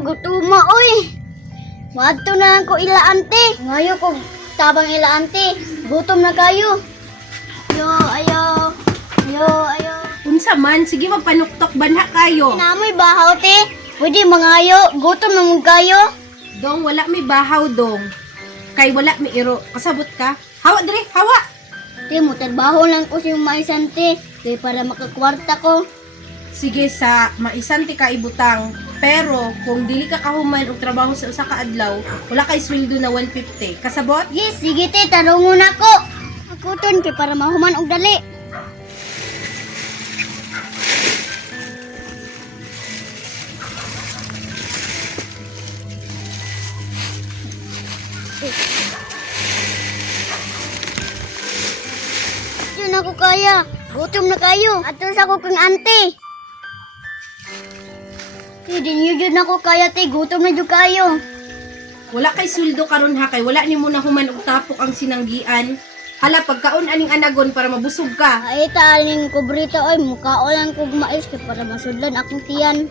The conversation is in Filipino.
Gutuma oy. Wadto na lang ko ila ante. Ngayo ko tabang ila ante. Gutom na kayo. Ayo. Unsa man, sige magpanuktok banha kayo. Namoy bahaw te. Pwede mangayo. Gutom na mong kayo. Dong, wala may bahaw dong. Kay wala may iro. Kasabot ka? Hawa dire, hawa! Te, mo trabaho lang ko sa maisante. Kaya para makakwarta ko. Sige sa maisanti ka ibutang. Pero kung dili ka kahuman og trabaho sa usa ka adlaw, wala kay sweldo na 150. Kasabot? Yes, sige te, tarungon ako. Ako ton kay para mahuman og dali. Yun ako kaya. Gutom na kayo. Atos ako kang ante. Di nyo yun ako kaya te. Gutom na yun kayo. Wala kay sweldo karon ha kay wala nimo na human og tapok ang sinanggian. Hala pagkaon aning anagon para mabusog ka. Ay, taaling kubrito ay mukha lang kog mais kay para masudlan akong tiyan.